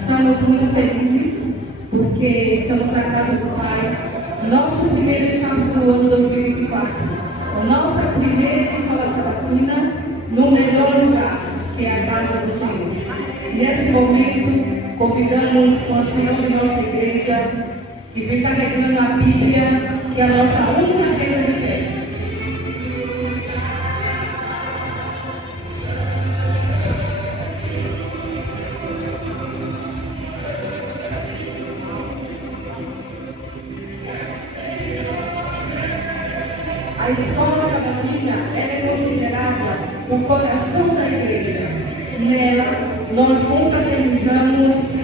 Estamos muito felizes porque estamos na casa do Pai, nosso primeiro sábado do ano 2024, a nossa primeira escola sabatina no melhor lugar, que é a casa do Senhor. Nesse momento, convidamos o ancião de nossa igreja, que vem carregando a Bíblia, que é a nossa única regra de fé. A escola sabatina é considerada o coração da igreja. Nela, nós confraternizamos,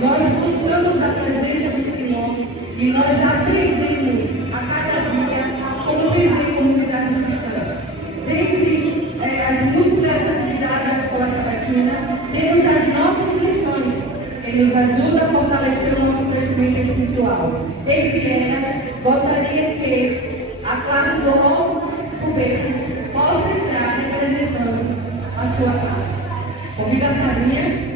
nós buscamos a presença do Senhor e nós aprendemos a cada dia como viver em comunidade cristã. Dentre as múltiplas atividades da escola sabatina, temos as nossas lições, que nos ajudam a fortalecer o nosso crescimento espiritual. Entre elas, gostaria que a classe do Louvor por Berço possa entrar representando a sua classe. Convido a Sarinha.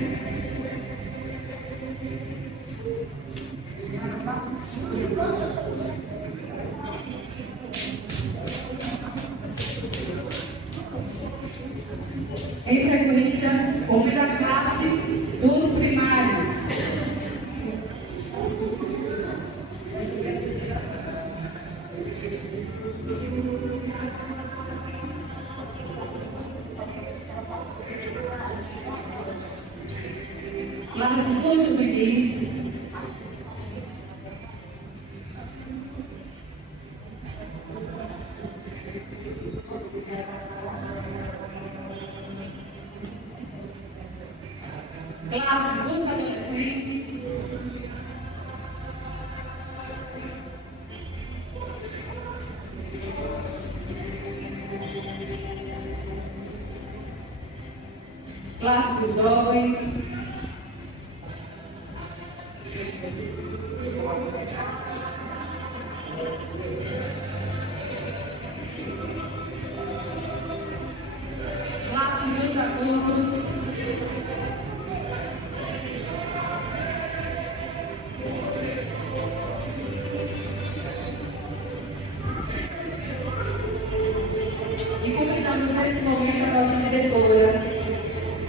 Em sequência, convido a classe dos primários. Classe dos juvenis. Classe dos adolescentes. Classe dos jovens. Classe dos adultos. E convidamos nesse momento a nossa diretora,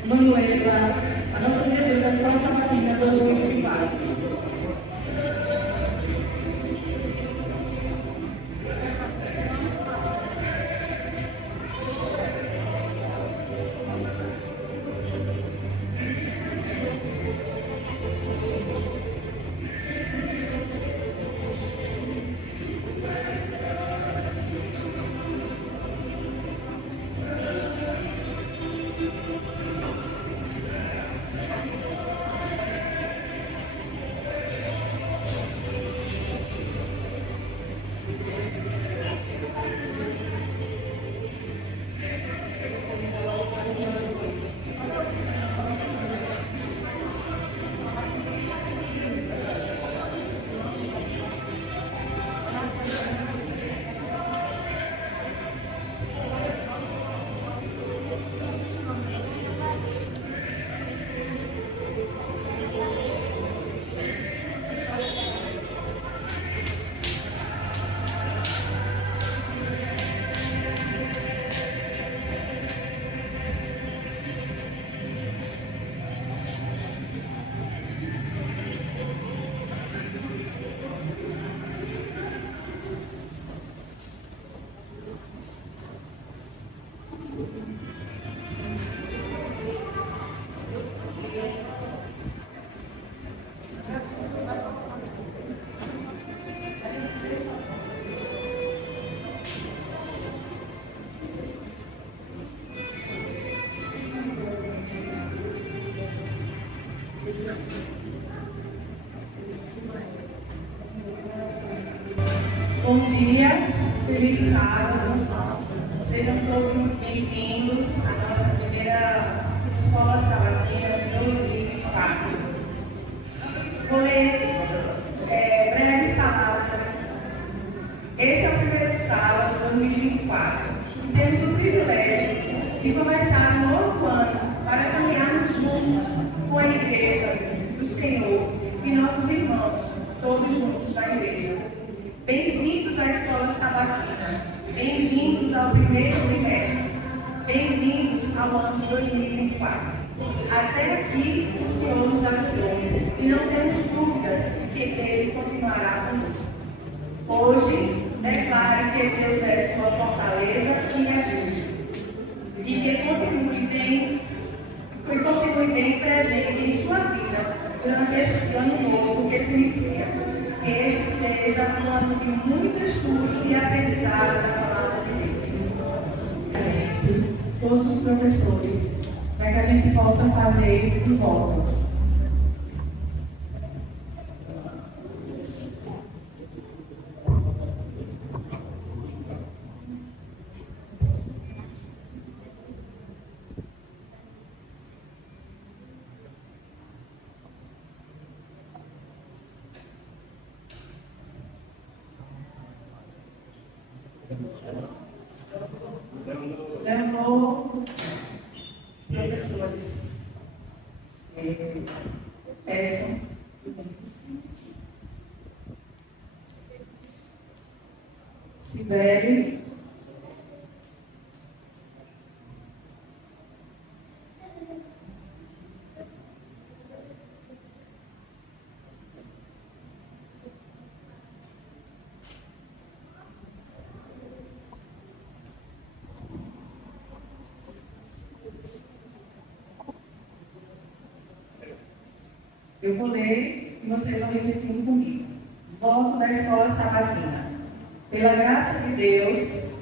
Manuela, a nossa diretora da Escola Sabatina 2024. Bom dia, feliz sábado. Sejam todos bem-vindos à nossa primeira Escola Sabatina de 2024. Vou ler breves palavras. Esse é o primeiro sábado de 2024 e temos o privilégio de começar um novo ano para caminharmos juntos com a igreja do Senhor e nossos irmãos, todos juntos na igreja. Bem-vindos à Escola Sabatina, bem-vindos ao primeiro trimestre, bem-vindos ao ano de 2024. Até aqui o Senhor nos ajudou e não temos dúvidas de que Ele continuará conosco. Hoje, declare que Deus é sua fortaleza e refúgio, e que continue bem presente em sua vida durante este ano novo que se inicia. Que este seja um ano de muito estudo e aprendizado da palavra de Deus. Todos os professores, para que a gente possa fazer um voto. Leonor, os professores, Edson, Sibeli, eu vou ler e vocês vão repetindo comigo. Voto da Escola Sabatina. Pela graça de Deus,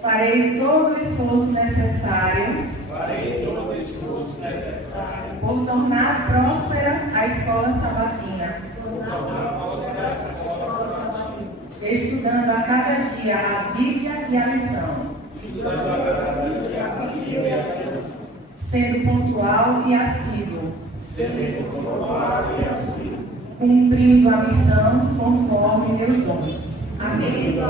farei todo o esforço necessário por tornar próspera a Escola Sabatina, estudando a cada dia a Bíblia e a lição, sendo pontual e assíduo, cumprindo a missão conforme meus dons. Amém.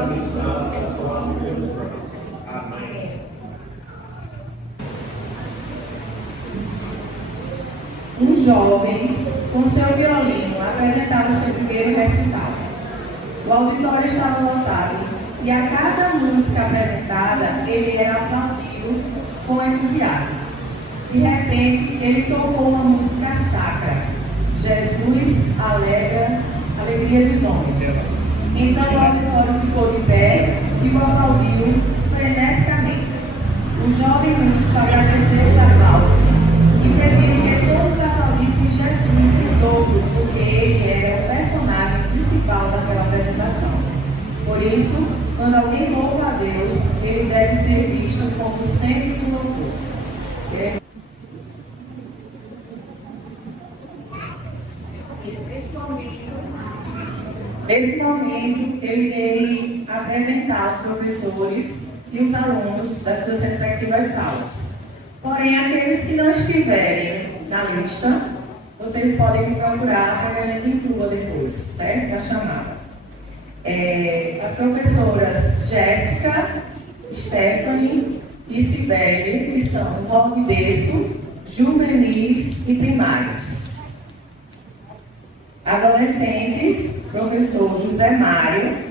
Um jovem, com seu violino, apresentava seu primeiro recital. O auditório estava lotado e a cada música apresentada, ele era aplaudido com entusiasmo. De repente, ele tocou uma música sacra. Jesus alegra a alegria dos homens. Então o auditório ficou de pé e o aplaudiu freneticamente. O jovem músico agradeceu os aplausos e pediu que todos aplaudissem Jesus em dobro, porque ele era o personagem principal daquela apresentação. Por isso, quando alguém louva a Deus, ele deve ser visto como centro do louvor. Nesse momento, eu irei apresentar os professores e os alunos das suas respectivas salas. Porém, aqueles que não estiverem na lista, vocês podem me procurar para que a gente inclua depois, certo? Da chamada. As professoras Jéssica, Stephanie e Sibeli, que são rol de berço, juvenis e primários. Adolescentes, professor José Mário.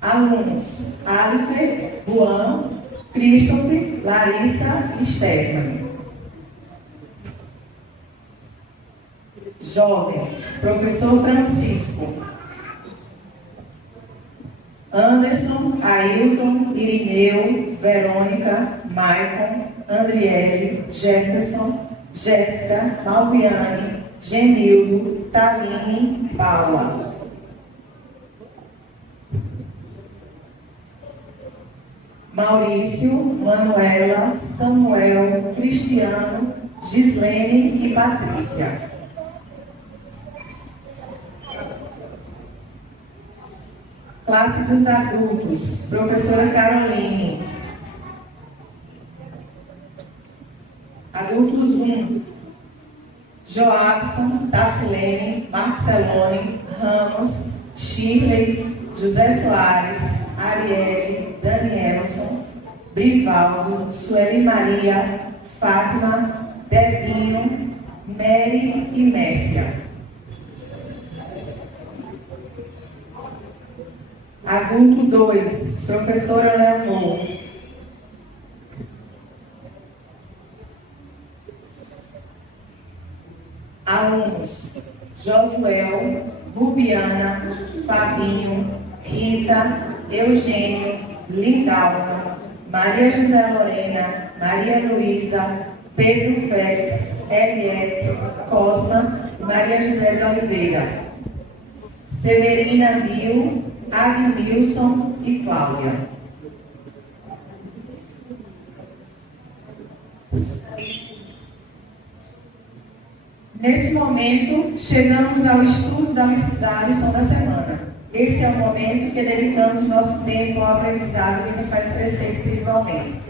Alunos, Alifer, Luan, Christopher, Larissa e Stephanie. Jovens, professor Francisco. Anderson, Ailton, Irineu, Verônica, Maicon, Andriele, Jefferson, Jéssica, Malviane, Genildo, Taline, Paula. Maurício, Manuela, Samuel, Cristiano, Gislene e Patrícia. Classe dos adultos, professora Caroline. Adultos 1, Joabson, Tassilene, Marcelone, Ramos, Shirley, José Soares, Arielle, Danielson, Brivaldo, Sueli Maria, Fátima, Dedinho, Mary e Messia. Adulto 2, professora Leonor. Alunos: Josuel, Rubiana, Fabinho, Rita, Eugênio, Lindalva, Maria José Lorena, Maria Luísa, Pedro Félix, Eliette, Cosma e Maria José de Oliveira. Severina Mil, Admilson e Cláudia. Nesse momento, chegamos ao estudo da lição da semana. Esse é o momento que dedicamos nosso tempo ao aprendizado que nos faz crescer espiritualmente.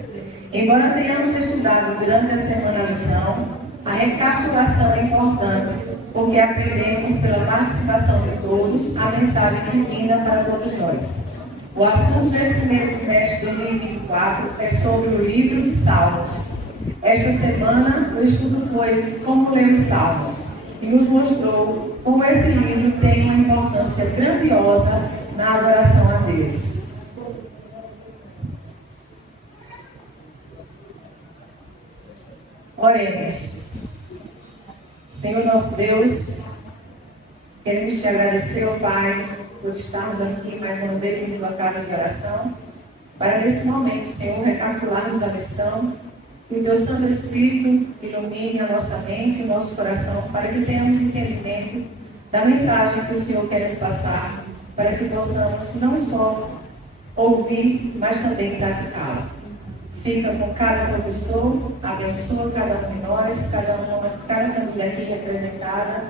Embora tenhamos estudado durante a semana a lição, a recapitulação é importante, porque aprendemos pela participação de todos a mensagem divina para todos nós. O assunto desse primeiro trimestre de 2024 é sobre o livro de Salmos. Esta semana, o estudo foi Como Ler os Salmos e nos mostrou como esse livro tem uma importância grandiosa na adoração a Deus. Oremos. Senhor nosso Deus, queremos te agradecer, ó Pai, por estarmos aqui mais uma vez em tua casa de oração, para nesse momento, Senhor, recapitularmos a lição. Que o teu Santo Espírito ilumine a nossa mente e o nosso coração, para que tenhamos entendimento da mensagem que o Senhor quer nos passar, para que possamos não só ouvir, mas também praticá-la. Fica com cada professor, abençoa cada um de nós, cada família aqui representada,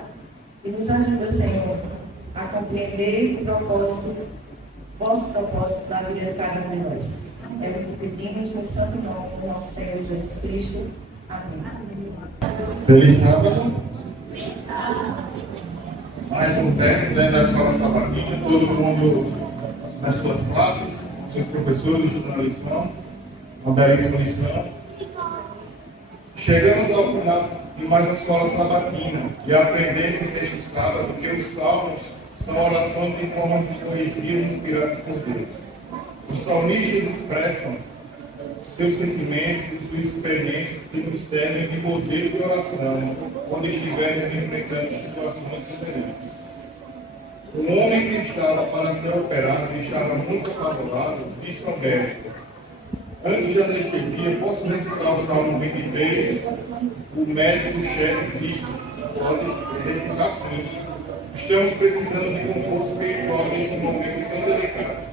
e nos ajuda, Senhor, a compreender o propósito, vosso propósito da vida de cada um de nós. É o que pedimos no santo nome do nosso Senhor Jesus Cristo. Amém. Feliz sábado. Mais um técnico dentro da escola sabatina, todo mundo nas suas classes, seus professores estudando a lição, uma belíssima lição. Chegamos ao final de mais uma escola sabatina e aprendemos neste sábado que os salmos são orações em forma de poesia inspiradas por Deus. Os salmistas expressam seus sentimentos e suas experiências que nos servem de modelo de oração quando estivermos enfrentando situações semelhantes. Um homem que estava para ser operado e estava muito apavorado disse ao médico: antes da anestesia, posso recitar o Salmo 23? O médico-chefe disse: pode recitar sim. Estamos precisando de conforto espiritual nesse momento tão delicado.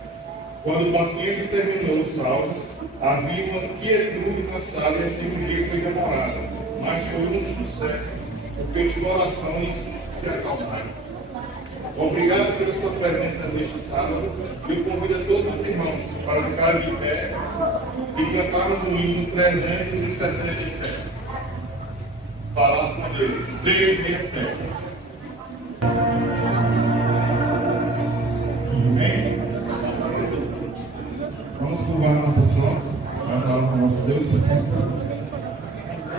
Quando o paciente terminou o salmo, havia uma quietude na sala e a cirurgia foi demorada, mas foi um sucesso, porque os corações se acalmaram. Obrigado pela sua presença neste sábado e eu convido a todos os irmãos para ficar de pé e cantarmos o hino 367. Falar com Deus, 367. Amém? Vamos curvar nossas frontes para falar com o nosso Deus.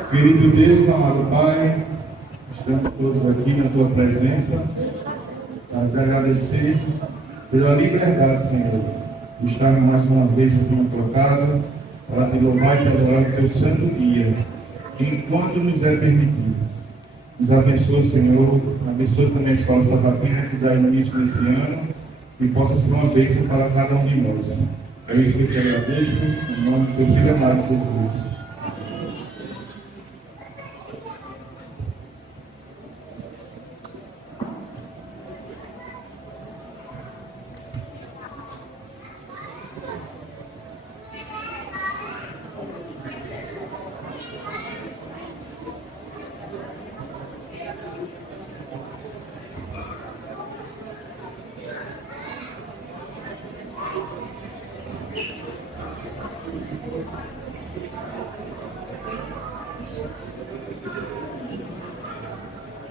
Querido Deus, amado Pai, estamos todos aqui na Tua presença para te agradecer pela liberdade, Senhor, de estar mais uma vez aqui na Tua casa para te louvar e te adorar no Teu santo dia, enquanto nos é permitido. Nos abençoe, Senhor, abençoe também a escola sabatina que dá início nesse ano e possa ser uma bênção para cada um de nós. É isso que eu te agradeço, em nome do teu filho amado Jesus.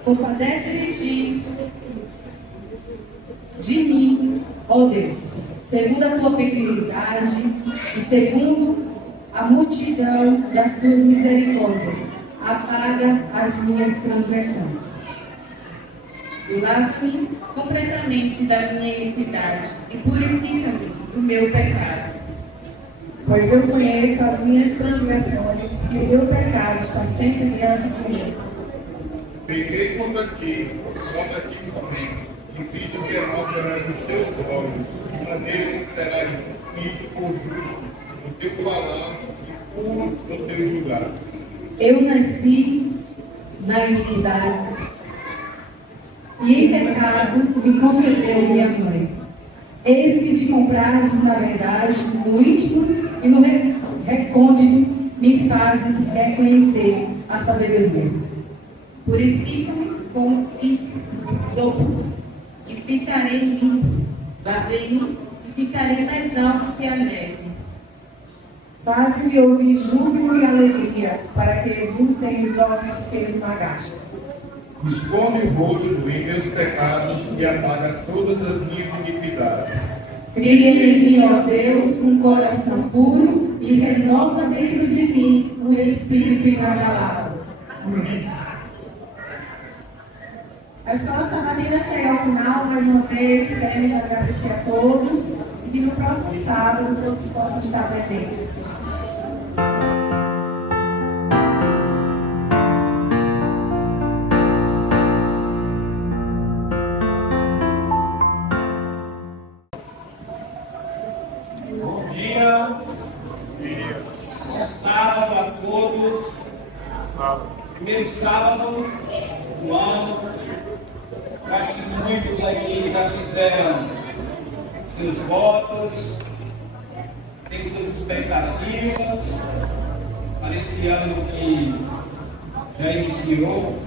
Compadece de mim, ó Deus, segundo a tua peculiaridade e segundo a multidão das tuas misericórdias. apaga as minhas transgressões. E lava-me completamente da minha iniquidade e purifica-me do meu pecado. Pois eu conheço as minhas transgressões e o meu pecado está sempre diante de mim. Pequei contra ti somente, e fiz o que é mal perante os teus olhos, de maneira que serás justo por justo no teu falar e puro no teu julgar. Eu nasci na iniquidade, e em pecado me concebeu minha mãe. Eis que te comprazes na verdade, no íntimo e no recôndito, me fazes reconhecer a sabedoria. Purifica-me com isopo e ficarei limpo. Lavei-me e ficarei mais alto que a neve. Faze-me ouvir júbilo e alegria, para que exultem os ossos que esmagaste. Esconde o rosto em meus pecados e apaga todas as minhas iniquidades. Cria em mim, ó Deus, um coração puro e renova dentro de mim um espírito inabalável. A escola sabatina chega ao final, mais uma vez, queremos agradecer a todos e que no próximo sábado todos possam estar presentes. Bom dia. Bom sábado a todos. Primeiro sábado do ano. Eu acho que muitos aqui já fizeram seus votos, têm suas expectativas para esse ano que já iniciou.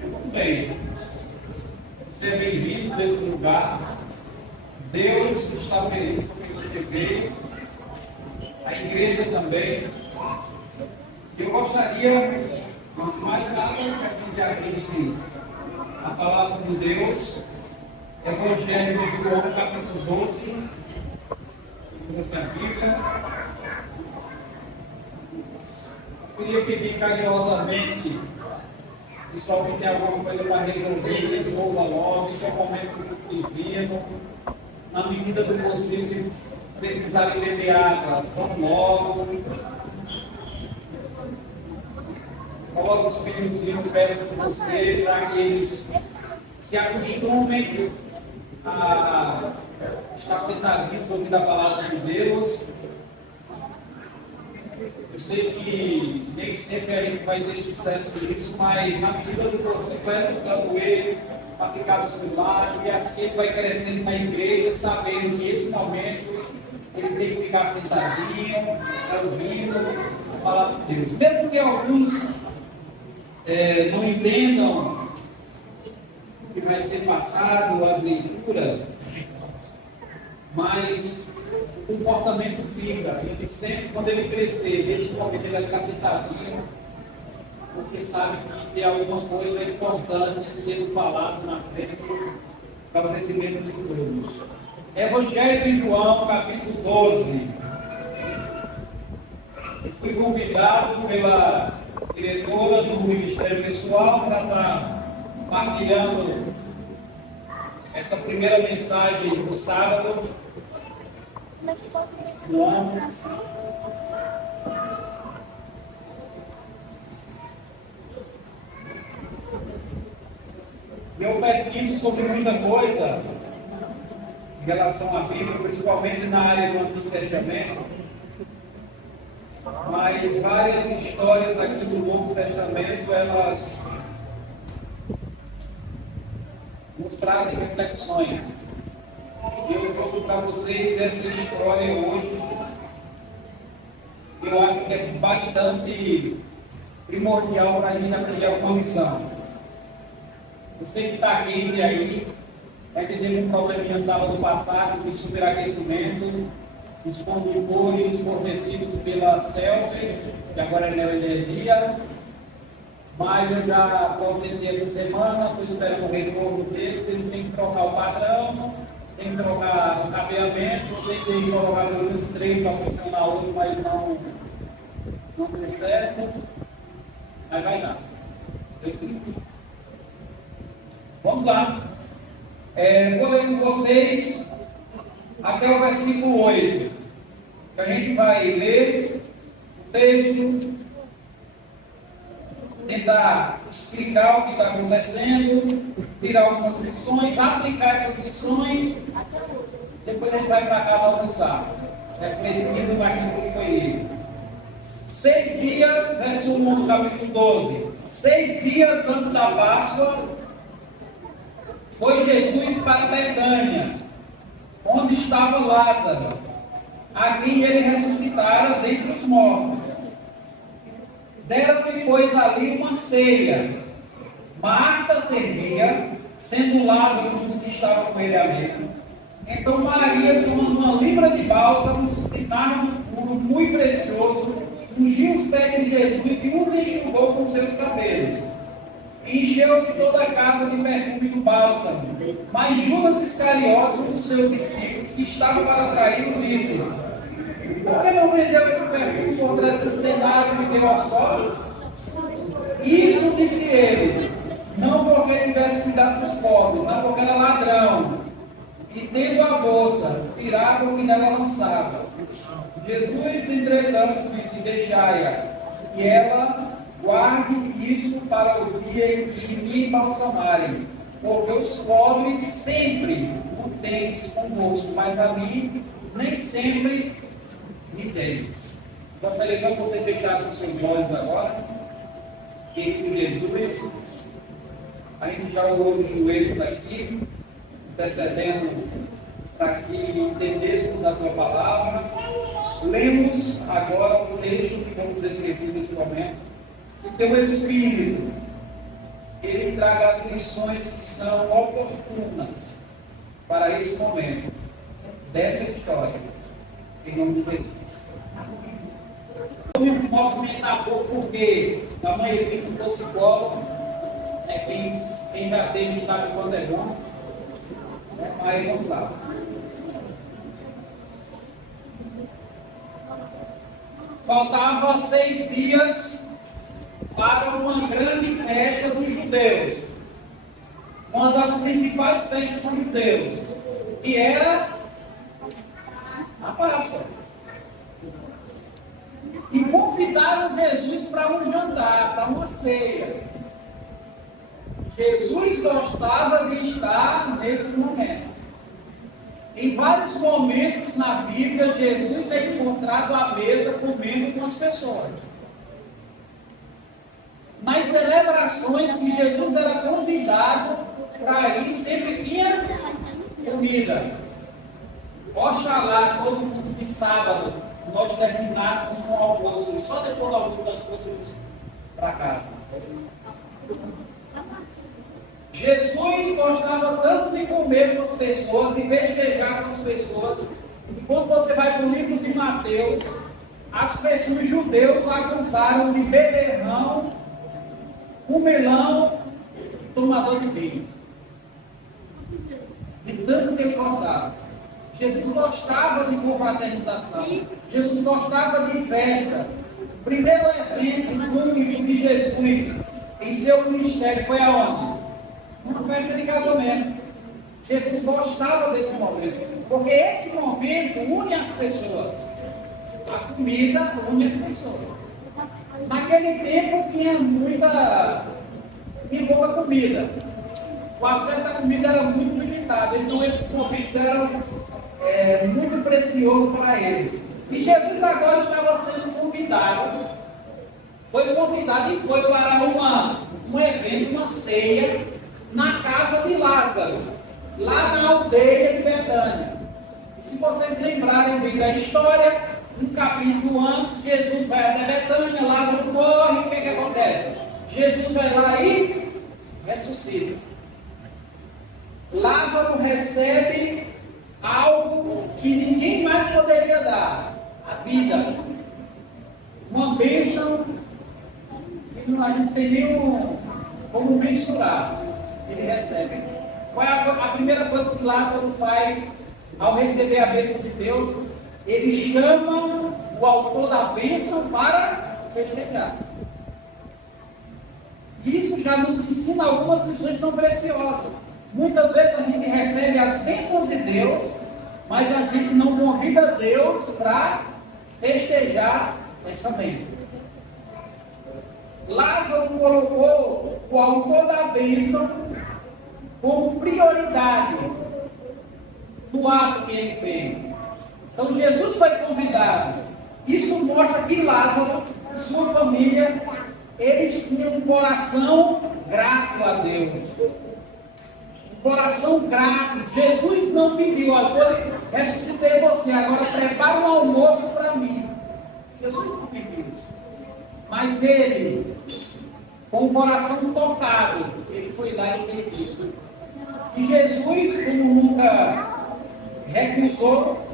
Muito bem. Você é bem-vindo nesse lugar. Deus está feliz porque você veio. A igreja também. Eu gostaria, mas mais nada, que abrisse a palavra de Deus, Evangelho de João, capítulo 12. Trouxe a Bíblia. Eu queria pedir carinhosamente, pessoal que tem alguma coisa para resolver, resolva logo. Esse é o momento divino. Na medida do possível, se precisarem beber água, vão logo. Coloque os filhozinhos perto de você para que eles se acostumem a estar sentadinhos ouvindo a palavra de Deus. Eu sei que nem sempre a gente vai ter sucesso nisso, mas na medida do possível vai educando ele para ficar do seu lado, e assim ele vai crescendo na igreja, sabendo que esse momento ele tem que ficar sentadinho, ouvindo a palavra de Deus. Mesmo que alguns não entendam o que vai ser passado, as leituras, mas o comportamento fica. Ele sempre, quando ele crescer, nesse momento ele vai ficar sentadinho, porque sabe que tem alguma coisa importante sendo falado na frente para o crescimento de todos. Evangelho de João, capítulo 12. Eu fui convidado pela diretora do Ministério Pessoal para estar partilhando essa primeira mensagem no sábado do ano. Eu pesquiso sobre muita coisa em relação à Bíblia, principalmente na área do Antigo Testamento, mas várias histórias aqui do Novo Testamento, elas nos trazem reflexões. E eu trouxe para vocês essa história hoje. Eu acho que é bastante primordial para a gente aprender alguma lição. Você que está quente aí, é que teve um probleminha sábado passado de superaquecimento, os condutores fornecidos pela Celpe, que agora é Neoenergia, mas eu já providenciei essa semana, estou esperando o retorno deles, eles têm que trocar o padrão tem que trocar o cabeamento, tentei colocar pelo menos 3 para funcionar outro, mas não deu certo. Mas vai dar. Vamos lá. Vou ler com vocês até o versículo 8. Que a gente vai ler o texto, tentar explicar o que está acontecendo, tirar algumas lições, aplicar essas lições, depois a gente vai para casa almoçar, refletindo naquilo que foi lido. 6 dias, verso 1 do capítulo 12. 6 dias antes da Páscoa, foi Jesus para Betânia, onde estava Lázaro, a quem ele ressuscitara dentre os mortos. Deram-lhe, pois, ali uma ceia. Marta servia, sendo Lázaro um dos que estavam com ele à mesa. Então Maria, tomando uma libra de bálsamos de nardo puro, muito precioso, ungiu os pés de Jesus e os enxugou com seus cabelos. Encheu-se toda a casa de perfume do bálsamo. Mas Judas Iscariotes, um dos seus discípulos, que estava para traí-lo, disse: por que não vendeu esse perfume por 300 denários e deu aos pobres? Isso disse ele, não porque tivesse cuidado dos pobres, mas porque era ladrão. E tendo a bolsa, tirava o que nela lançava. Jesus, entretanto, disse: deixai-a, e ela guarde isso para o dia em que me embalsamarem, porque os pobres sempre o tendes convosco, mas a mim nem sempre me tendes. Então, falei só que você fechasse os seus olhos agora, e com Jesus, a gente já orou os joelhos aqui, intercedendo para que entendêssemos a tua palavra. Lemos agora o texto que vamos refletir nesse momento. Que teu Espírito, ele traga as lições que são oportunas para esse momento, dessa história, em nome de Jesus. Eu me movimentar pouco porque amanheci com torcicolo, quem já teve sabe quando é bom, aí vamos lá. Faltava 6 dias para uma grande festa dos judeus, uma das principais festas dos judeus, que era a Páscoa. E convidaram Jesus para um jantar, para uma ceia. Jesus gostava de estar nesse momento. Em vários momentos na Bíblia, Jesus é encontrado à mesa comendo com as pessoas. Nas celebrações que Jesus era convidado para ir, sempre tinha comida. Oxalá, todo mundo de sábado, nós terminássemos com o almoço, e só depois do almoço nós fôssemos para casa. Jesus gostava tanto de comer com as pessoas, de festejar com as pessoas, e quando você vai para o livro de Mateus, os judeus acusaram de beberrão, comelão, tomador de vinho. De tanto que ele gostava. Jesus gostava de confraternização. Jesus gostava de festa. O primeiro evento público de Jesus em seu ministério foi aonde? Uma festa de casamento. Jesus gostava desse momento, porque esse momento une as pessoas. A comida une as pessoas. Naquele tempo tinha pouca comida. O acesso à comida era muito limitado, então esses momentos eram muito preciosos para eles. E Jesus agora estava sendo convidado, foi convidado e foi para um evento, uma ceia, na casa de Lázaro, lá na aldeia de Betânia. E se vocês lembrarem bem da história, um capítulo antes, Jesus vai até Betânia, Lázaro morre, o que acontece? Jesus vai lá e ressuscita. Lázaro recebe algo que ninguém mais poderia dar, a vida. Uma bênção que a gente não tem nem como mensurar. Ele recebe. Qual é a primeira coisa que Lázaro faz ao receber a bênção de Deus? Ele chama o autor da bênção para festejar. Isso já nos ensina algumas lições que são preciosas. Muitas vezes a gente recebe as bênçãos de Deus, mas a gente não convida Deus para festejar essa bênção. Lázaro colocou o autor da bênção como prioridade no ato que ele fez. Então Jesus foi convidado. Isso mostra que Lázaro e sua família, eles tinham um coração grato a Deus. Um coração grato. Jesus não pediu, olha, eu ressuscitei você, agora prepara um almoço para mim. Jesus não pediu. Mas ele, com o coração tocado, ele foi lá e fez isso. E Jesus, como nunca recusou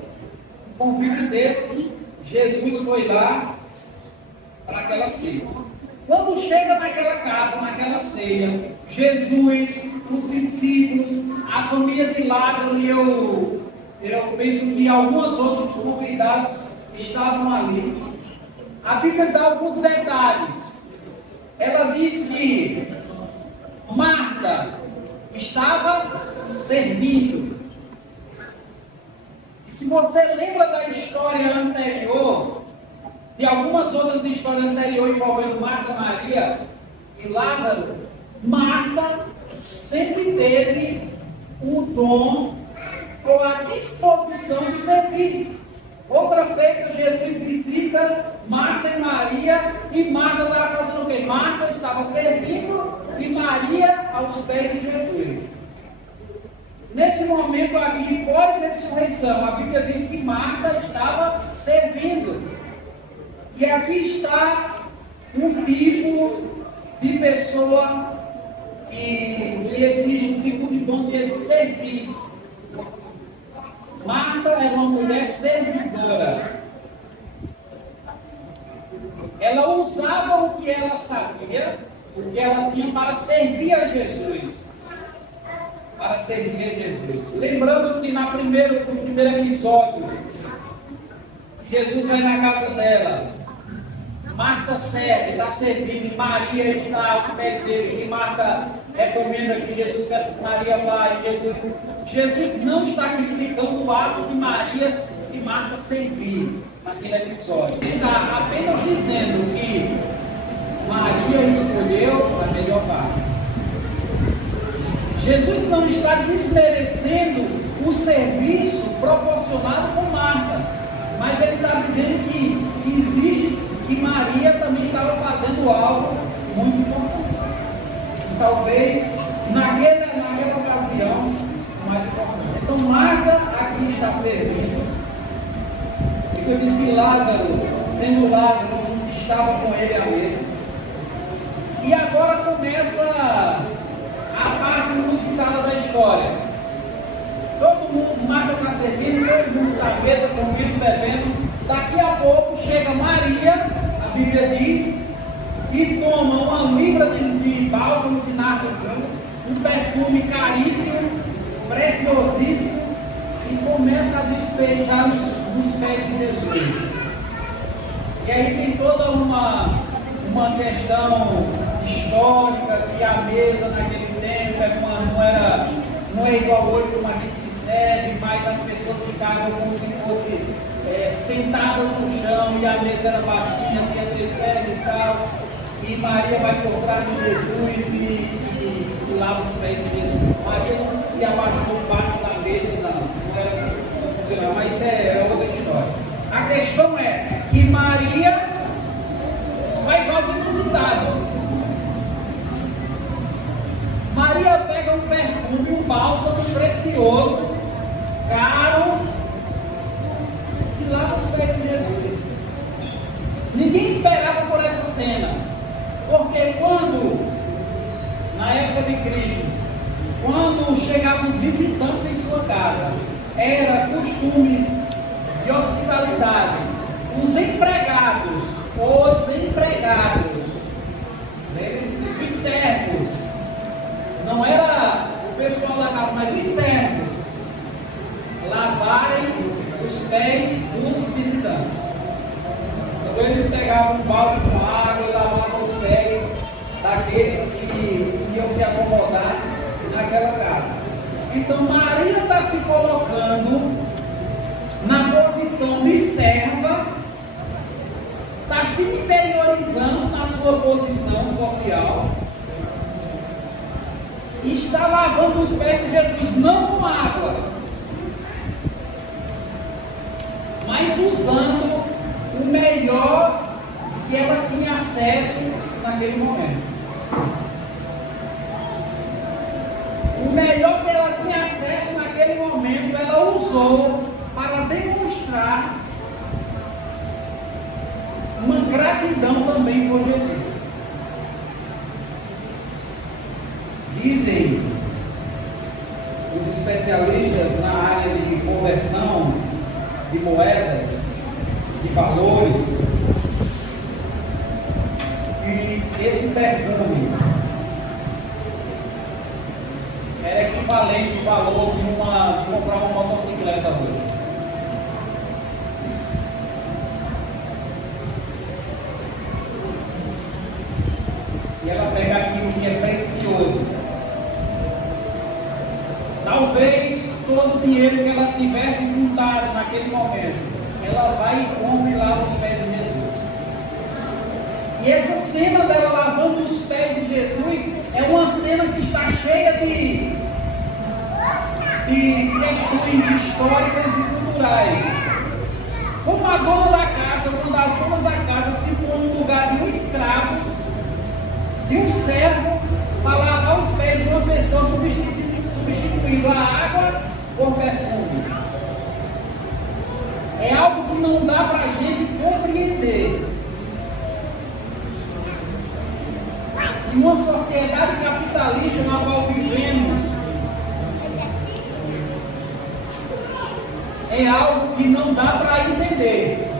um convite desse, Jesus foi lá para aquela ceia. Quando chega naquela casa, naquela ceia, Jesus, os discípulos, a família de Lázaro, e eu penso que alguns outros convidados estavam ali. A Bíblia dá alguns detalhes. Ela diz que Marta estava servindo. E se você lembra da história anterior, de algumas outras histórias anteriores envolvendo Marta, Maria e Lázaro, Marta sempre teve o dom ou a disposição de servir. Outra feita, Jesus visita Marta e Maria, e Marta estava fazendo o quê? Marta estava servindo e Maria aos pés de Jesus. Nesse momento aqui, pós-ressurreição, a Bíblia diz que Marta estava servindo. E aqui está um tipo de pessoa que exige um tipo de dom de servir. Marta era uma mulher servidora. Ela usava o que ela sabia, o que ela tinha para servir a Jesus. Para servir a Jesus. Lembrando que no primeiro episódio, Jesus vai na casa dela. Marta serve, está servindo, e Maria está aos pés dele. E Marta recomenda que Jesus peça que Maria vá. E Jesus não está criticando o ato de Maria e Marta servir naquele episódio. Está apenas dizendo que Maria escolheu a melhor parte. Jesus não está desmerecendo o serviço proporcionado por Marta, mas ele está dizendo que existe, que Maria também estava fazendo algo muito importante. E talvez naquela ocasião mais importante. Então Marta aqui está servindo. E eu disse que Lázaro, sendo Lázaro, estava com ele à mesa. E agora começa a parte musical da história. Todo mundo, Marta está servindo, todo mundo está à mesa, comendo, bebendo. Daqui a pouco chega Maria, a Bíblia diz, e toma uma libra de bálsamo de nardo puro, um perfume caríssimo, preciosíssimo, e começa a despejar nos pés de Jesus. E aí tem toda uma questão histórica, que a mesa naquele tempo não é igual hoje como a gente se serve, mas as pessoas ficavam como se fossem sentadas no chão, e a mesa era baixinha, tinha 3 pés e tal, e Maria vai por trás de Jesus e lava os pés de Jesus. Maria não se abaixou embaixo da mesa, não era funcional, mas isso é outra história. A questão é que Maria faz algo inusitado. Maria pega um perfume, um bálsamo precioso, caro, e lava os pés de Jesus. Ninguém esperava por essa cena, porque na época de Cristo, quando chegavam os visitantes em sua casa, era costume de hospitalidade, os empregados, lembre-se disso, os servos, não era o pessoal da casa, mas os servos lavarem os pés dos visitantes. Então eles pegavam um balde com água e lavavam os pés daqueles que iam se acomodar naquela casa. Então Maria está se colocando na posição de serva, está se inferiorizando na sua posição social e está lavando os pés de Jesus, não com água, mas usando o melhor que ela tinha acesso naquele momento. O melhor que ela tinha acesso naquele momento, ela usou para demonstrar uma gratidão também por Jesus. Dizem os especialistas na área de conversão de moedas, de valores, que esse perfume era equivalente ao valor de comprar uma motocicleta hoje. E ela pega aquilo que é precioso. Talvez todo o dinheiro que ela tivesse juntado naquele momento, ela vai e compra e lava os pés de Jesus. E essa cena dela lavando os pés de Jesus é uma cena que está cheia de questões históricas e culturais. Como a dona da casa, uma das donas da casa se põe no lugar de um escravo, de um servo, para lavar os pés de uma pessoa, substituindo a água por perfume. É algo que não dá para a gente compreender. Em uma sociedade capitalista na qual vivemos, é algo que não dá para entender.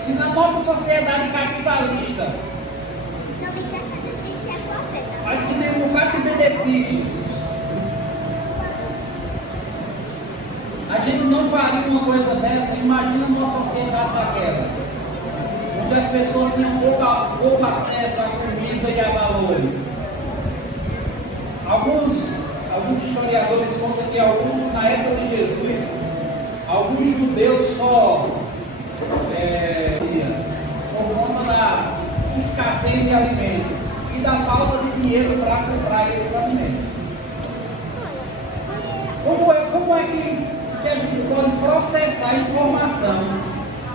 Se na nossa sociedade capitalista, mas que tem um bocado de benefício, a gente não faria uma coisa dessa, imagina uma sociedade daquela, onde as pessoas tinham pouco acesso à comida e a valores. Alguns historiadores contam que na época de Jesus, alguns judeus só por conta da escassez de alimentos e da falta de dinheiro para comprar esses alimentos. Como é que a gente pode processar a informação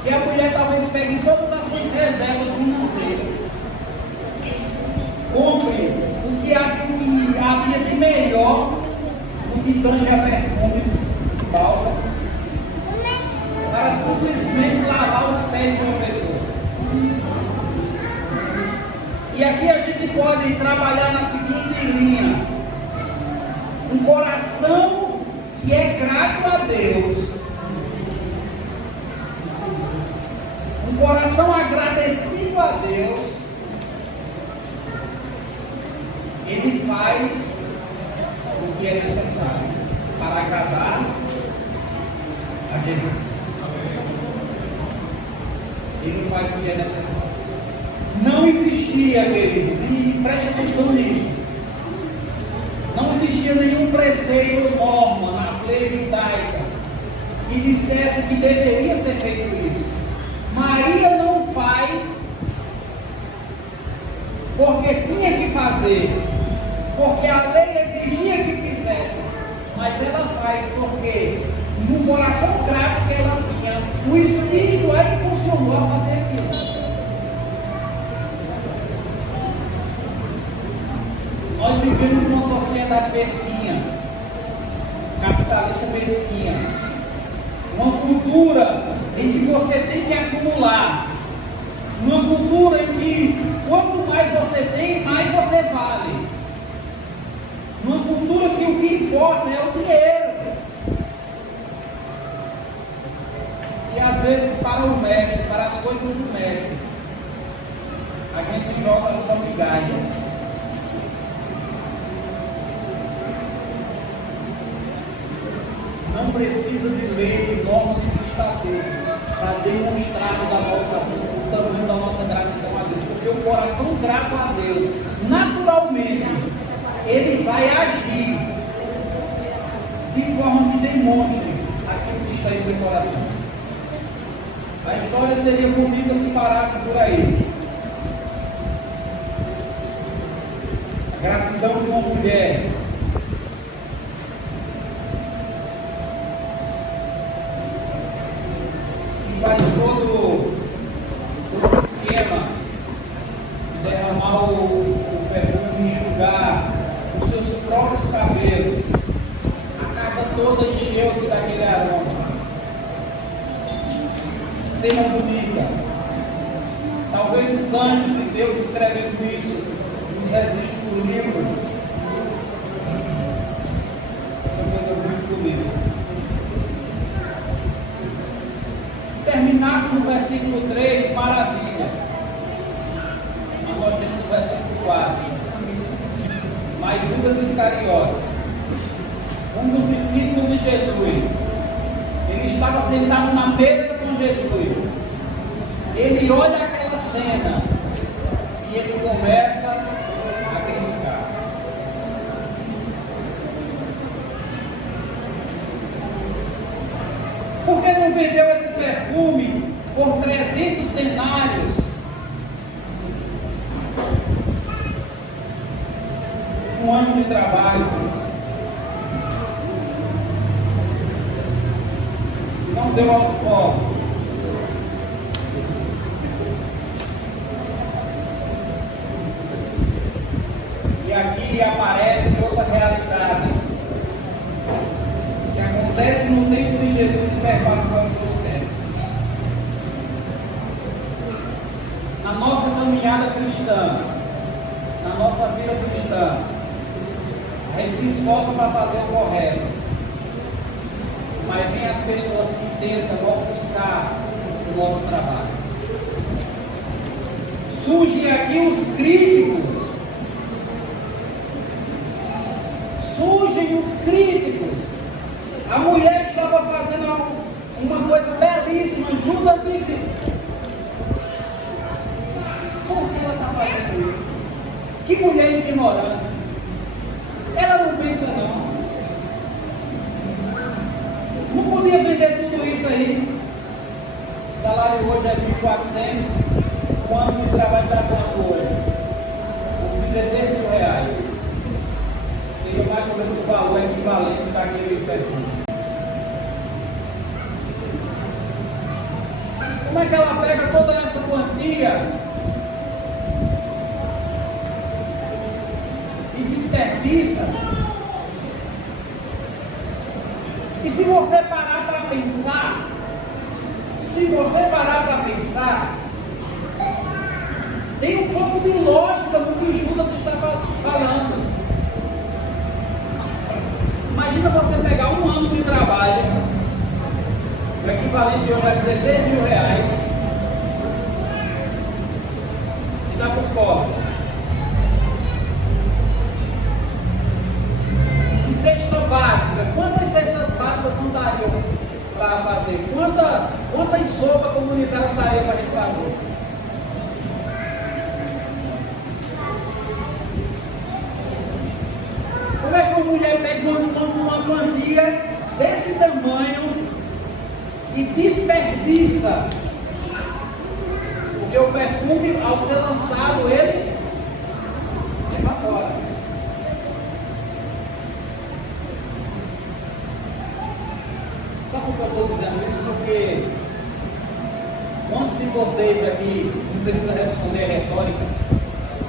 que a mulher talvez pegue todas as suas reservas financeiras, compre o que havia de melhor no que tange a perfumes e bálsamo, para simplesmente lavar os pés de uma pessoa? E aqui a gente pode trabalhar na seguinte linha: um coração que é grato a Deus, um coração agradecido a Deus, ele faz o que é necessário para agradar a Jesus. Ele faz o que é necessário. Não existia, queridos, e preste atenção nisso, não existia nenhum preceito ou norma nas leis judaicas que dissesse que deveria ser feito isso. Maria não faz porque tinha que fazer, porque a lei exigia que fizesse, mas ela faz porque no coração grato que ela tinha, o Espírito a impulsionou a fazer aquilo. Nós vivemos numa sociedade mesquinha, capitalista mesquinha, uma cultura em que você tem que acumular, uma cultura em que quanto mais você tem, mais você vale, uma cultura que o que importa é o dinheiro. E às vezes para o mestre, para as coisas do mestre, a gente joga só migalhas. precisa de lei, de norma, de estatuto, para demonstrarmos a nossa vida, o tamanho da nossa gratidão a Deus. Porque o coração grato a Deus, naturalmente, ele vai agir de forma que demonstre aquilo que está em seu coração. A história seria bonita se parasse por aí. A gratidão de uma mulher que faz todo o esquema, derramar o perfume, enxugar os seus próprios cabelos. A casa toda encheu-se daquele aroma. Cena bonita. Talvez os anjos e Deus escrevendo isso nos registros do livro. Essa coisa muito bonita. Se terminasse no versículo 3, maravilha. Mas nós temos no versículo 4. Mas Judas Iscariotes, um dos discípulos de Jesus, ele estava sentado na mesa com Jesus. Ele olha aquela cena e ele começa a criticar. Por que não vendeu esse perfume por 300 denários? Um ano de trabalho. Não deu aos pobres. E aqui aparece outra realidade que acontece no tempo de Jesus e perpassa para todo o tempo. Na nossa caminhada cristã, na nossa vida cristã, a gente se esforça para fazer o correto, mas vem as pessoas que tentam ofuscar o nosso trabalho. Surgem aqui os críticos. Surgem os críticos. A mulher estava fazendo uma coisa belíssima. Judas disse: por que ela está fazendo isso? Que mulher ignorante. Ela não pensa não. Não podia vender tudo isso aí. O salário hoje é 1.400. O ano de trabalho está quanto hoje? 16 mil reais. Seria mais ou menos o valor equivalente daquele perfume. Como é que ela pega toda essa quantia e desperdiça? E se você parar para pensar, tem um pouco de lógica no que Judas está falando. Imagina você pegar um ano de trabalho, o equivalente hoje a 16 mil reais, e dá para os pobres. De cesta básica, quantas cestas básicas não dariam para fazer? Quantas sopas comunitárias não daria para a gente fazer? Como é que uma mulher pega uma quantia desse tamanho e desperdiça? Porque o perfume, ao ser lançado, ele evapora. Sabe por que eu estou dizendo isso? Porque quantos de vocês aqui, não precisa responder retórica,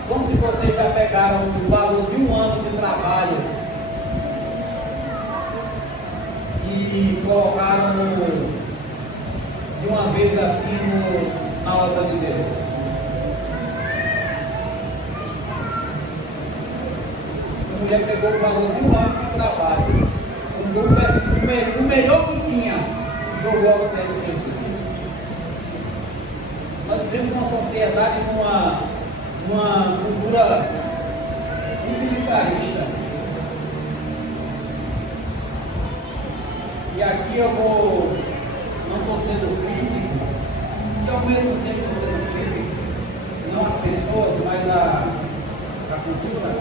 quantos de vocês já pegaram o valor de um ano de trabalho e colocaram de uma vez assim na obra de Deus? Essa mulher pegou o valor de um ano de trabalho, o melhor que tinha, jogou aos pés de Jesus. Nós vivemos uma sociedade uma cultura utilitarista. E aqui eu não estou sendo crítico, e ao mesmo tempo estou sendo crítico, não as pessoas, mas a cultura.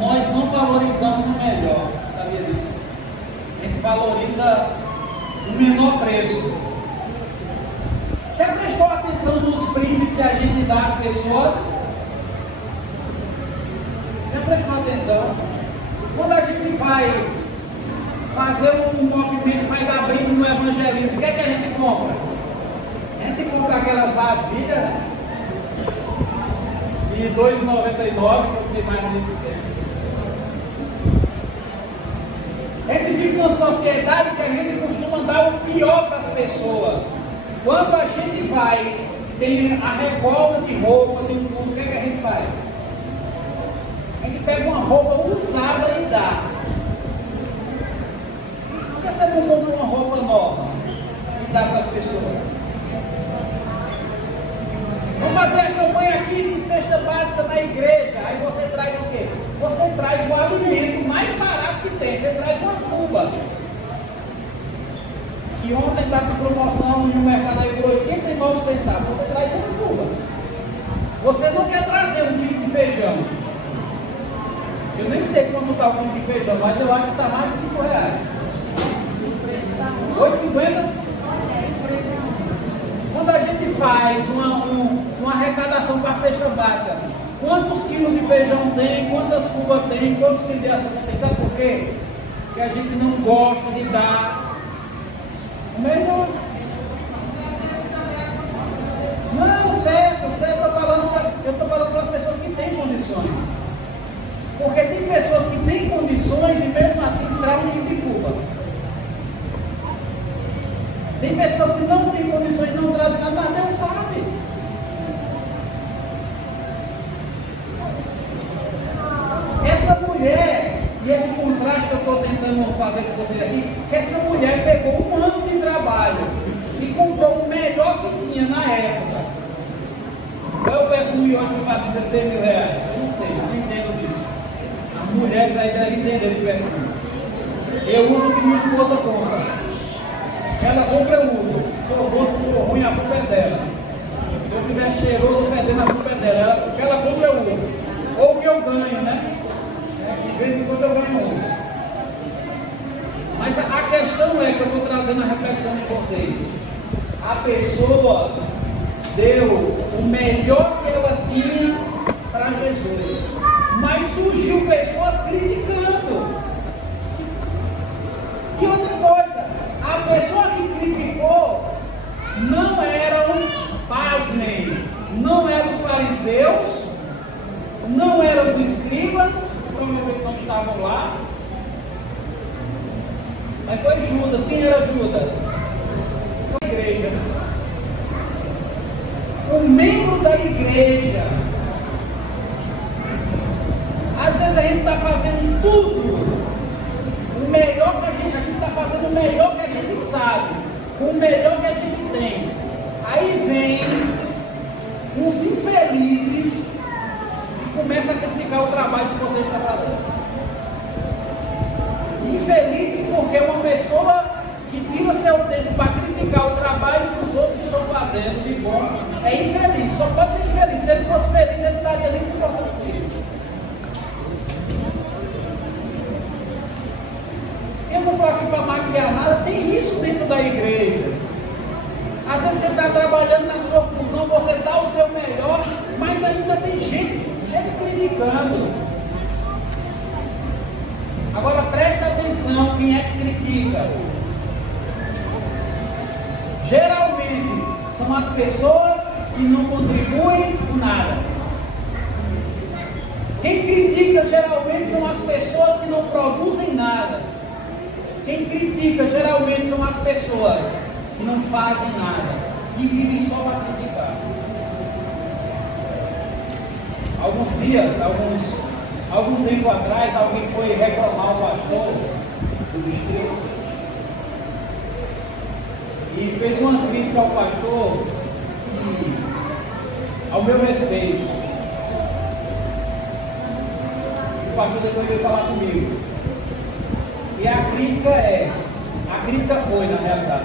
Nós não valorizamos o melhor, sabia disso? A gente valoriza o menor preço. Já prestou atenção nos brindes que a gente dá às pessoas? Já prestou atenção? Quando a gente vai fazer um movimento, vai dar brinde no evangelismo, o que é que a gente compra? A gente compra aquelas vasilhas, né? De R$ 2,99, que eu não sei mais nesse tempo. A gente vive numa sociedade que a gente costuma dar o pior para as pessoas. Quando a gente vai, tem a recolta de roupa, tem tudo, o que é que a gente faz? A gente pega uma roupa usada e dá. Por que você não compra uma roupa nova e dá para as pessoas? Vamos fazer a campanha aqui de cesta básica na igreja. Aí você traz o quê? Você traz o alimento mais barato que tem. Você traz uma fuba. Que ontem estava com promoção no mercado aí por 89 centavos. Você traz uma fuba. Você não quer trazer um quilo de feijão. Eu nem sei quanto está o quilo de feijão, mas eu acho que está mais de R$5. 8,50? Quando a gente faz uma arrecadação para a cesta básica, quantos quilos de feijão tem, quantas fubas tem, quantos quilos de açúcar tem? Sabe por quê? Porque a gente não gosta de dar o melhor. Não, certo, eu estou falando para as pessoas que têm condições. Porque tem pessoas que têm condições e mesmo assim trazem um tipo de fuba. Tem pessoas que não têm condições e não trazem nada, mas Deus sabe. Essa mulher, e esse contraste que eu estou tentando fazer com vocês aqui, que essa mulher pegou um ano de trabalho e comprou o melhor que tinha na época. Qual é o perfume hoje que vale R$16.000? Eu não sei, eu não entendo disso. As mulheres aí devem entender de perfume. Eu uso o que minha esposa compra. Ela compra, eu uso. Se for bom, se for ruim, a culpa é dela. Se eu tiver cheiroso ou fedendo, a culpa é dela. O que ela compra, eu uso. Ou o que eu ganho, né? De vez em quando eu ganho um. Mas a questão é que eu estou trazendo a reflexão de vocês. A pessoa deu o melhor que ela tinha para Jesus. Mas surgiu pessoas criticando. E outra coisa, a pessoa que criticou não eram, pasmem, não eram os fariseus, não eram os escribas, provavelmente não estavam lá, mas foi Judas. Quem era Judas? Foi a igreja. O membro da igreja. Às vezes a gente está fazendo tudo, o melhor que a gente está fazendo o melhor que a gente sabe, o melhor que a gente tem. Aí vem uns infelizes e começam a criticar o trabalho que você está fazendo. Infelizes porque uma pessoa que tira seu tempo para criticar o trabalho que os outros estão fazendo de bom é infeliz, só pode ser infeliz. Se ele fosse feliz, ele estaria ali se importando com ele. Eu não estou aqui para maquiar nada, tem isso dentro da igreja. Às vezes você está trabalhando na sua função, você dá o seu melhor, mas ainda tem gente criticando. Agora preste atenção, quem é que critica? Geralmente são as pessoas que não contribuem com nada. Quem critica geralmente são as pessoas que não produzem nada. Quem critica geralmente são as pessoas que não fazem nada e vivem só para criticar. Algum tempo atrás, alguém foi reclamar o pastor do distrito e fez uma crítica ao pastor e, ao meu respeito. O pastor depois veio falar comigo. E a crítica foi, na realidade.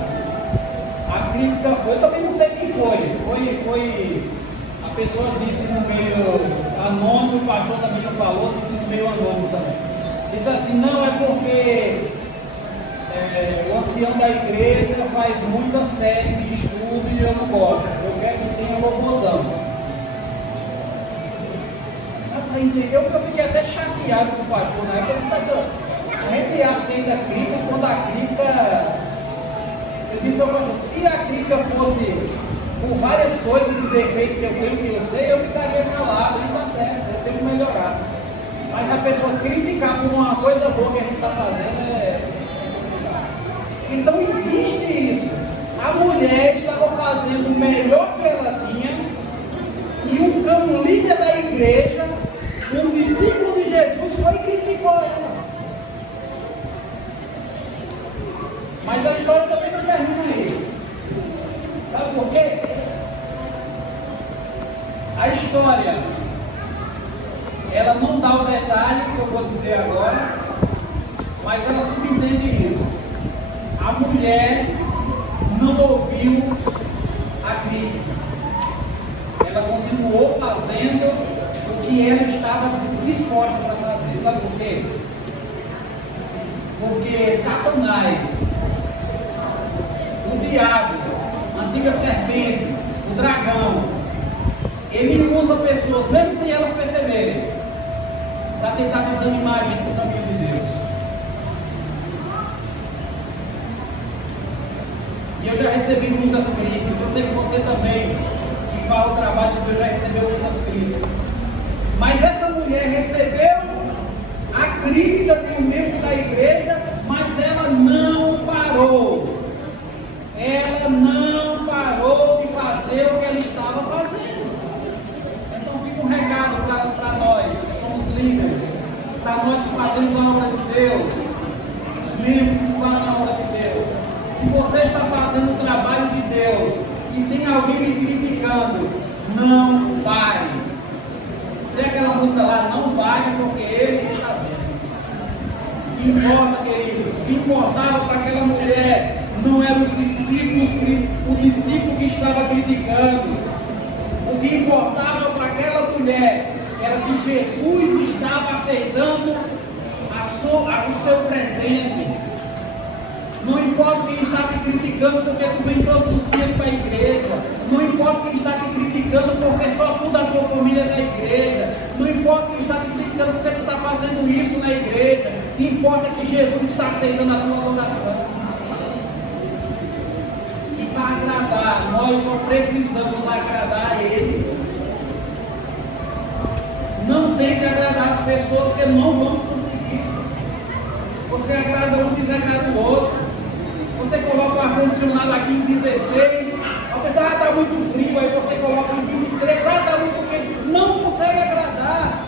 A crítica foi, eu também não sei quem foi, a pessoa disse no meio anônimo, o pastor também não falou, disse no meio anônimo também. Disse assim, não, é porque o ancião da igreja faz muita série de estudo e eu não gosto, eu quero que tenha louvorzão. Eu fiquei até chateado com o pastor, né? A gente aceita a crítica quando a crítica. Eu disse ao pastor, se a crítica fosse por várias coisas e defeitos que eu tenho, que eu sei, eu ficaria calado, não está certo, eu tenho que melhorar. Mas a pessoa criticar por uma coisa boa que a gente está fazendo é complicado. Então existe isso. A mulher estava fazendo o melhor que ela tinha e como líder da igreja, um discípulo de Jesus foi e criticou ela. Mas a história também não termina aí. Sabe por quê? A história, ela não dá o detalhe que eu vou dizer agora, mas ela subentende isso. A mulher não ouviu a crítica. Ela continuou fazendo o que ela estava disposta para fazer. Sabe por quê? Porque Satanás, o diabo, a antiga serpente, o dragão, ele usa pessoas, mesmo sem elas perceberem, para tentar desanimar a gente do caminho de Deus. E eu já recebi muitas críticas, eu sei que você também, que fala o trabalho de Deus, já recebeu muitas críticas. Mas essa mulher recebeu a crítica de um membro da igreja, mas ela não parou. Ela não parou de fazer o que ela estava fazendo. Então fica um recado para nós, que somos líderes, para nós que fazemos a obra de Deus, os membros que fazem a obra de Deus. Se você está fazendo o trabalho de Deus e tem alguém lhe criticando, não pare. Tem aquela música lá, não pare porque ele está vendo. O que importa, queridos, o que importava para aquela mulher não eram os discípulos, o discípulo que estava criticando. O que importava para aquela mulher era que Jesus estava aceitando o seu presente. Não importa quem está te criticando porque tu vem todos os dias para a igreja. Não importa quem está te criticando porque só tu da tua família é da igreja. Não importa quem está te criticando porque tu está fazendo isso na igreja. Importa que Jesus está aceitando a tua adoração. E para agradar, nós só precisamos agradar a Ele. Não tem que agradar as pessoas porque não vamos conseguir. Você agrada um, desagrada o outro. Você coloca o ar-condicionado aqui em 16, apesar de estar muito frio, aí você coloca em 23, está muito quente, não consegue agradar.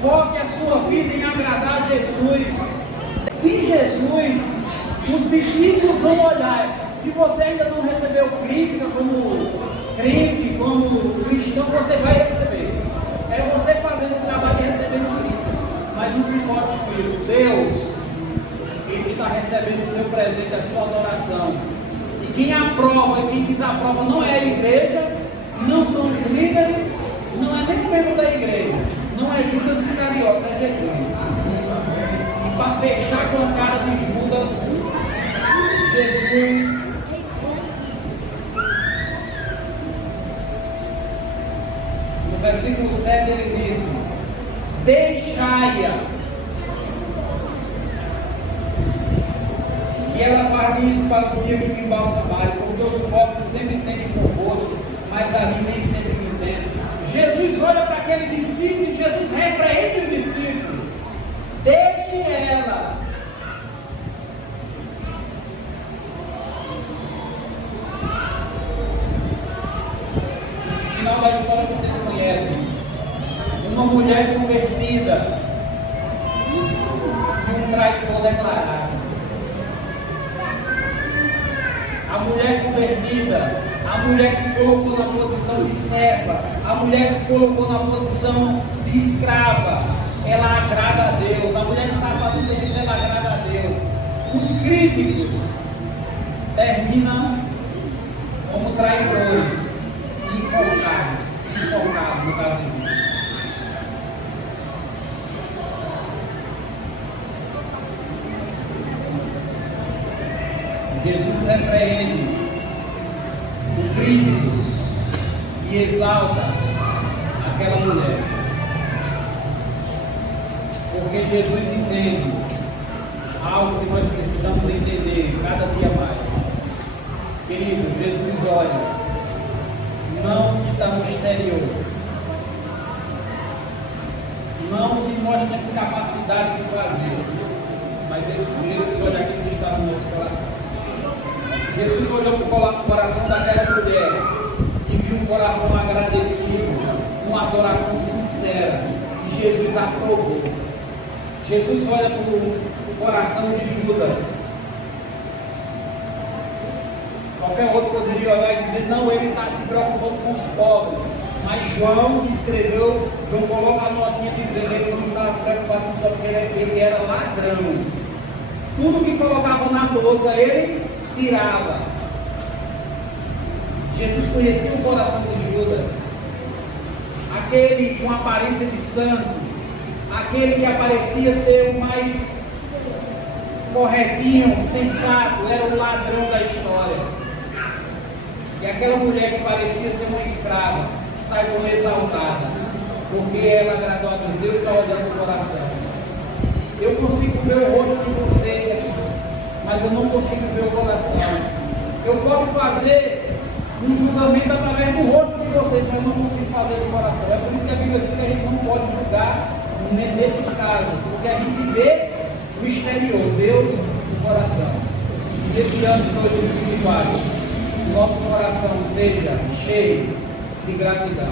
Foque a sua vida em agradar a Jesus. De Jesus, os discípulos vão olhar. Se você ainda não recebeu crítica como crente, como cristão, você vai receber. É você fazendo o trabalho e recebendo crítica. Mas não se importa com isso. Deus, Ele está recebendo o seu presente, a sua adoração. E quem aprova e quem desaprova não é a igreja, não são os líderes, não é nem o membro da igreja, não é Judas Iscariotes, é Jesus. E para fechar com a cara de Judas, Jesus no versículo 7 ele disse: deixai-a, que ela guarde isso para o dia que me embalsamarem, porque os pobres sempre têm convosco, mas a mim nem sempre me entende. Jesus olha para aquele discípulo e Jesus repreende o discípulo. Deixe ela. No final da história vocês conhecem. Uma mulher convertida de um traidor declarado. A mulher convertida, a mulher que se colocou na posição de serva, a mulher que se colocou na posição de escrava, ela agrada a Deus. A mulher que estava fazendo serviço, ela agrada a Deus. Os críticos terminam como traidores, enforcados no caminho. Jesus repreende o crítico e exalta aquela mulher, porque Jesus entende algo que nós precisamos entender cada dia mais. Querido, Jesus olha não o que está no exterior, não o que nós temos capacidade de fazer, mas Jesus olha aquilo que está no nosso coração. Jesus olhou para o coração daquela mulher e viu um coração agradecido, uma adoração sincera, e Jesus aprovou. Jesus olha para o coração de Judas. Qualquer outro poderia olhar e dizer, não, ele está se preocupando com os pobres. Mas João, que escreveu, João coloca a notinha dizendo, ele não estava preocupado com só porque ele era ladrão. Tudo que colocava na bolsa, ele tirava. Jesus conhecia o coração de Judas, aquele com aparência de santo, aquele que aparecia ser o mais corretinho, sensato, era o ladrão da história. E aquela mulher que parecia ser uma escrava, sai como exaltada, porque ela agradou a Deus. Deus está olhando o coração. Eu consigo ver o rosto de você, mas eu não consigo ver o coração. Eu posso fazer um julgamento através do rosto de vocês, mas não consigo fazer do coração. É por isso que a Bíblia diz que a gente não pode julgar nesses casos, porque a gente vê o exterior, Deus no coração. Nesse ano de 2024, nosso coração seja cheio de gratidão.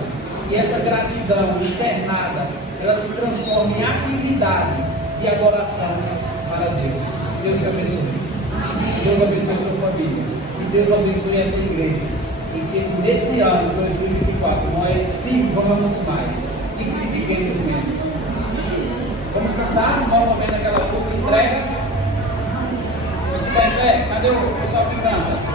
E essa gratidão externada, ela se transforma em atividade de adoração para Deus. Deus te abençoe. Deus abençoe a sua família. E Deus abençoe essa igreja. E que nesse ano, 2024, nós sirvamos mais e critiquemos menos. Vamos cantar novamente aquela música entrega. Vamos ficar em pé. Cadê o pessoal que canta?